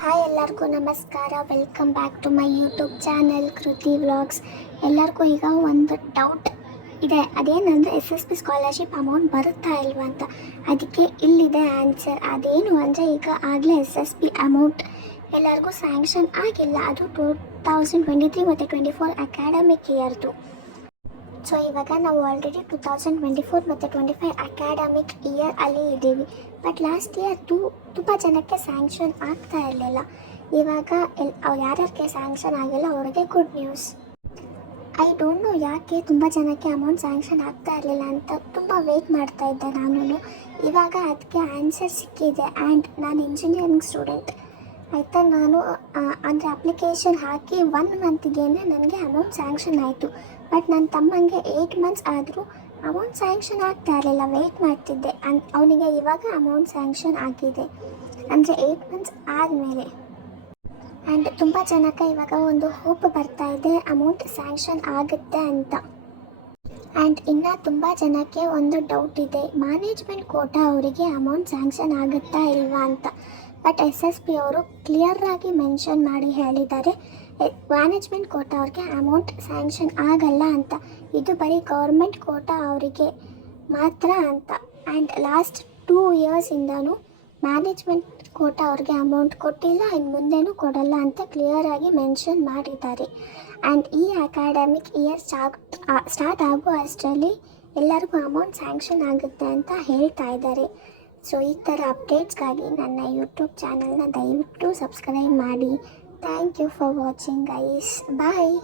Hi ಎಲ್ಲರಿಗೂ ನಮಸ್ಕಾರ. Welcome back to my YouTube channel Kriti vlogs. ಎಲ್ಲರಿಗೂ ಈಗ ಒಂದು ಡೌಟ್ ಇದೆ, ಅದೇನಂದರೆ SSB ಸ್ಕಾಲರ್ಶಿಪ್ ಅಮೌಂಟ್ ಬರುತ್ತಾ ಇಲ್ವಾ ಅಂತ. ಅದಕ್ಕೆ ಇಲ್ಲಿದೆ ಆನ್ಸರ್. ಅದೇನು ಅಂದರೆ ಈಗ ಆಗಲೇ SSB ಅಮೌಂಟ್ ಎಲ್ಲರಿಗೂ ಸ್ಯಾಂಕ್ಷನ್ ಆಗಿಲ್ಲ. ಅದು 2023 ಮತ್ತು 24 ಅಕಾಡೆಮಿಕ್ ಇಯರ್ದು. ಸೊ ಇವಾಗ ನಾವು ಆಲ್ರೆಡಿ 2024 ಮತ್ತು 25 ಅಕಾಡೆಮಿಕ್ ಇಯರ್ ಅಲ್ಲಿ ಇದ್ದೀವಿ. ಬಟ್ ಲಾಸ್ಟ್ ಇಯರ್ ತುಂಬ ಜನಕ್ಕೆ ಸ್ಯಾಂಕ್ಷನ್ ಆಗ್ತಾ ಇರಲಿಲ್ಲ. ಇವಾಗ ಯಾರ್ಯಾರಿಗೆ ಸ್ಯಾಂಕ್ಷನ್ ಆಗಿಲ್ಲ ಅವ್ರಿಗೆ good news. I don't know ಯಾಕೆ ತುಂಬ ಜನಕ್ಕೆ ಅಮೌಂಟ್ ಸ್ಯಾಂಕ್ಷನ್ ಆಗ್ತಾ ಇರಲಿಲ್ಲ ಅಂತ ತುಂಬ ವೇಟ್ ಮಾಡ್ತಾ ಇದ್ದೆ ನಾನು. ಇವಾಗ ಅದಕ್ಕೆ ಆನ್ಸರ್ ಸಿಕ್ಕಿದೆ. ಆ್ಯಂಡ್ ನಾನು ಇಂಜಿನಿಯರಿಂಗ್ ಸ್ಟೂಡೆಂಟ್ ಆಯಿತಾ. ನಾನು ಅಂದರೆ ಅಪ್ಲಿಕೇಶನ್ ಹಾಕಿ 1 ಮಂತಿಗೆ ನನಗೆ ಅಮೌಂಟ್ ಸ್ಯಾಂಕ್ಷನ್ ಆಯಿತು. ಬಟ್ ನನ್ನ ತಮ್ಮಂಗೆ 8 ಮಂತ್ಸ್ ಆದರೂ ಅಮೌಂಟ್ ಸ್ಯಾಂಕ್ಷನ್ ಆಗ್ತಾ ಇರಲಿಲ್ಲ. ವೆಯ್ಟ್ ಮಾಡ್ತಿದ್ದೆ. ಅವನಿಗೆ ಇವಾಗ ಅಮೌಂಟ್ ಸ್ಯಾಂಕ್ಷನ್ ಆಗಿದೆ, ಅಂದರೆ 8 ಮಂತ್ಸ್ ಆದಮೇಲೆ. ಆ್ಯಂಡ್ ತುಂಬ ಜನಕ್ಕೆ ಇವಾಗ ಒಂದು ಹೋಪ್ ಬರ್ತಾ ಇದೆ ಅಮೌಂಟ್ ಸ್ಯಾಂಕ್ಷನ್ ಆಗುತ್ತೆ ಅಂತ. ಆ್ಯಂಡ್ ಇನ್ನು ತುಂಬ ಜನಕ್ಕೆ ಒಂದು ಡೌಟ್ ಇದೆ, ಮ್ಯಾನೇಜ್ಮೆಂಟ್ ಕೋಟಾ ಅವರಿಗೆ ಅಮೌಂಟ್ ಸ್ಯಾಂಕ್ಷನ್ ಆಗುತ್ತಾ ಇಲ್ವಾ ಅಂತ. ಬಟ್ SSB ಅವರು ಕ್ಲಿಯರಾಗಿ ಮೆನ್ಷನ್ ಮಾಡಿ ಹೇಳಿದ್ದಾರೆ, ಮ್ಯಾನೇಜ್ಮೆಂಟ್ ಕೋಟಾ ಅವ್ರಿಗೆ ಅಮೌಂಟ್ ಸ್ಯಾಂಕ್ಷನ್ ಆಗಲ್ಲ ಅಂತ. ಇದು ಬರೀ ಗೌರ್ಮೆಂಟ್ ಕೋಟಾ ಅವರಿಗೆ ಮಾತ್ರ ಅಂತ. ಆ್ಯಂಡ್ ಲಾಸ್ಟ್ 2 ಇಯರ್ಸಿಂದನೂ ಮ್ಯಾನೇಜ್ಮೆಂಟ್ ಕೋಟಾ ಅವ್ರಿಗೆ ಅಮೌಂಟ್ ಕೊಟ್ಟಿಲ್ಲ, ಇನ್ನು ಮುಂದೆನೂ ಕೊಡಲ್ಲ ಅಂತ ಕ್ಲಿಯರಾಗಿ ಮೆನ್ಷನ್ ಮಾಡಿದ್ದಾರೆ. ಆ್ಯಂಡ್ ಈ ಅಕಾಡೆಮಿಕ್ ಇಯರ್ ಸ್ಟಾರ್ಟ್ ಆಗೋ ಅಷ್ಟರಲ್ಲಿ ಎಲ್ಲರಿಗೂ ಅಮೌಂಟ್ ಸ್ಯಾಂಕ್ಷನ್ ಆಗುತ್ತೆ ಅಂತ ಹೇಳ್ತಾ ಇದ್ದಾರೆ. ಸೊ ಈ ಥರ ಅಪ್ಡೇಟ್ಸ್ಗಾಗಿ ನನ್ನ ಯೂಟ್ಯೂಬ್ ಚಾನಲ್ನ ದಯವಿಟ್ಟು ಸಬ್ಸ್ಕ್ರೈಬ್ ಮಾಡಿ. Thank you for watching guys. Bye.